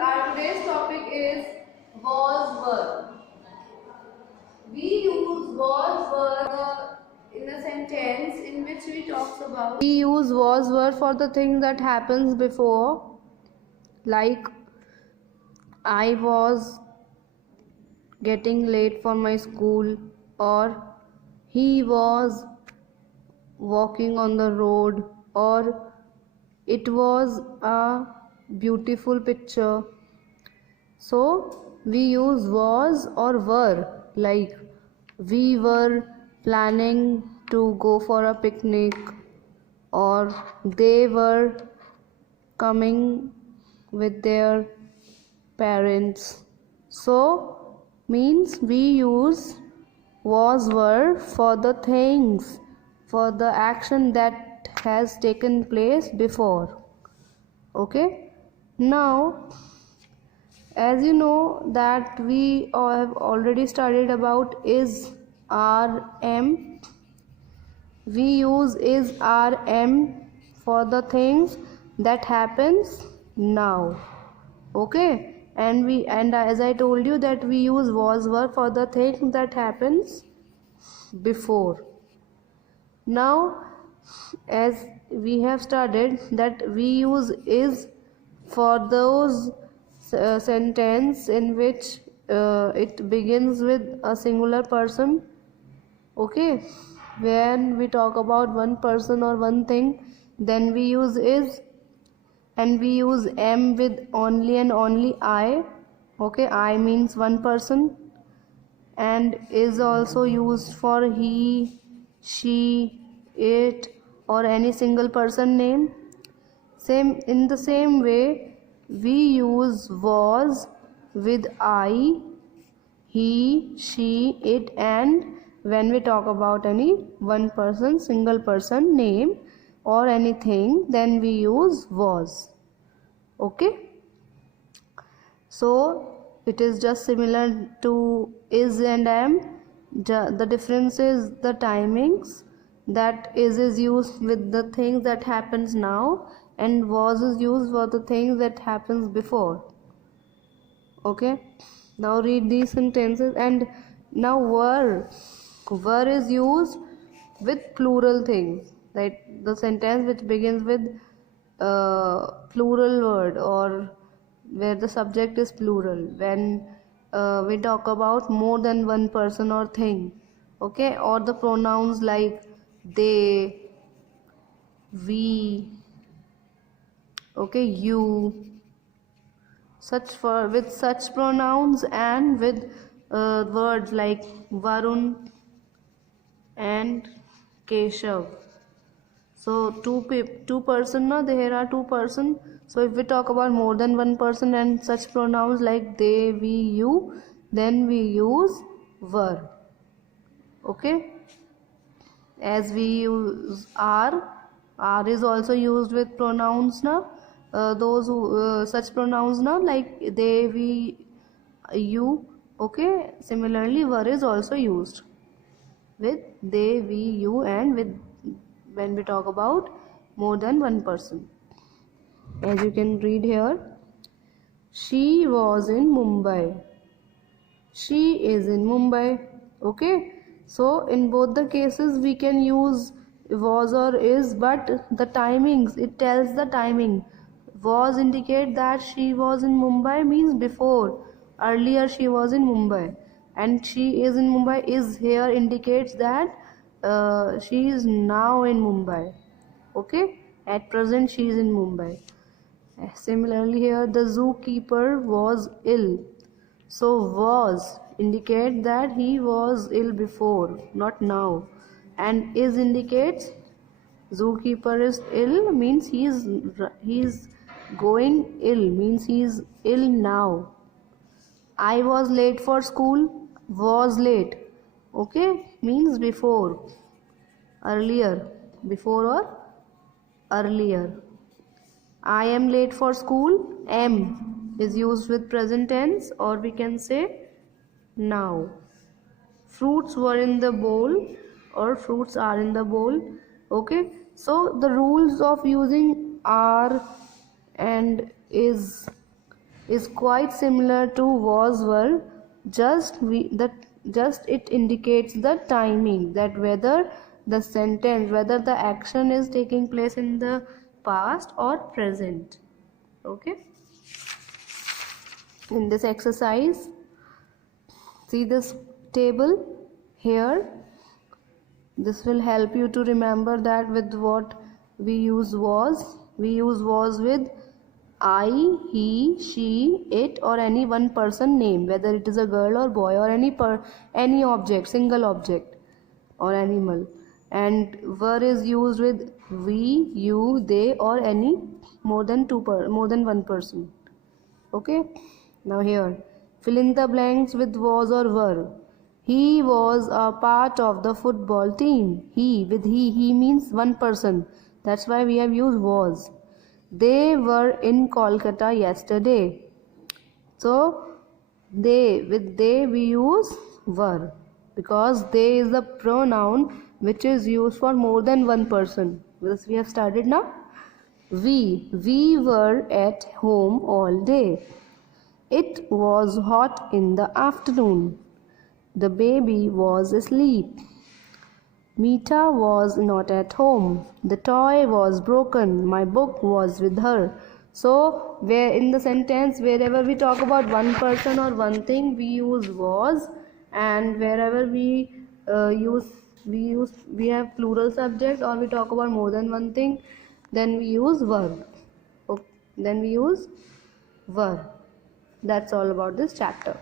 our today's topic is was were. We use was were in a sentence in which we talk about. We use was were for the thing that happens before, like I was getting late for my school, or he was walking on the road, or it was a beautiful picture. So we use was or were, like we were planning to go for a picnic, or they were coming with their parents. So means we use was were for the things, for the action that has taken place before. Okay, now as you know that we have already studied about is rm. We use is rm for the things that happens now. Okay, and as I told you that we use was were for the thing that happens before. Now as we have studied that we use is for those sentence in which it begins with a singular person. Okay, when we talk about one person or one thing, then we use is, and we use am with only and only I. Okay, I means one person, and is also used for he, she, it, or any single person name. Same in the same way, we use was with I, he, she, it, and when we talk about any one person, single person name or anything, then we use was. Okay, so it is just similar to is and am. The difference is the timings, that is used with the things that happens now, and was is used for the things that happens before. Okay, now read these sentences. And now were is used with plural things, like the sentence which begins with plural word, or where the subject is plural, when we talk about more than one person or thing. Okay, or the pronouns like they, we, okay, you, such for with such pronouns, and with words like Varun and Keshav. So two person, no, there are two person. So if we talk about more than one person and such pronouns like they, we, you, then we use were. Okay, as we use r is also used with pronouns now. Those who such pronouns now, like they, we, you. Okay, similarly were is also used with they, we, you, and with when we talk about more than one person. As you can read here, she was in Mumbai, she is in Mumbai. Okay, so in both the cases we can use was or is, but the timings, it tells the timing. Was indicate that she was in Mumbai means before, earlier she was in Mumbai, and she is in Mumbai is here indicates that she is now in Mumbai. Okay, at present she is in Mumbai. Similarly here, the zookeeper was ill. So was indicate that he was ill before, not now, and is indicates zookeeper is ill means he is going ill, means he is ill now. I was late for school, was late. Okay, means before, earlier, before or earlier. I am late for school, am is used with present tense, or we can say now. Fruits were in the bowl, or fruits are in the bowl. Okay, so the rules of using are and is is quite similar to was were, just it indicates the timing, that whether the action is taking place in the past or present. Okay, in this exercise, see this table here. This will help you to remember that with what we use was. We use was with I, he, she, it, or any one person name, whether it is a girl or boy or any object, single object or animal. And were is used with we, you, they, or any more than one person. Okay, now here, fill in the blanks with was or were. He was a part of the football team. He means one person. That's why we have used was. They were in Kolkata yesterday. So with they we use were, because they is the pronoun which is used for more than one person. This we have started now. We were at home all day. It was hot in the afternoon. The baby was asleep. Meeta was not at home. The toy was broken. My book was with her. So, where in the sentence, wherever we talk about one person or one thing, we use was, and wherever we have plural subject or we talk about more than one thing, then we use verb. Okay. Then we use verb. That's all about this chapter.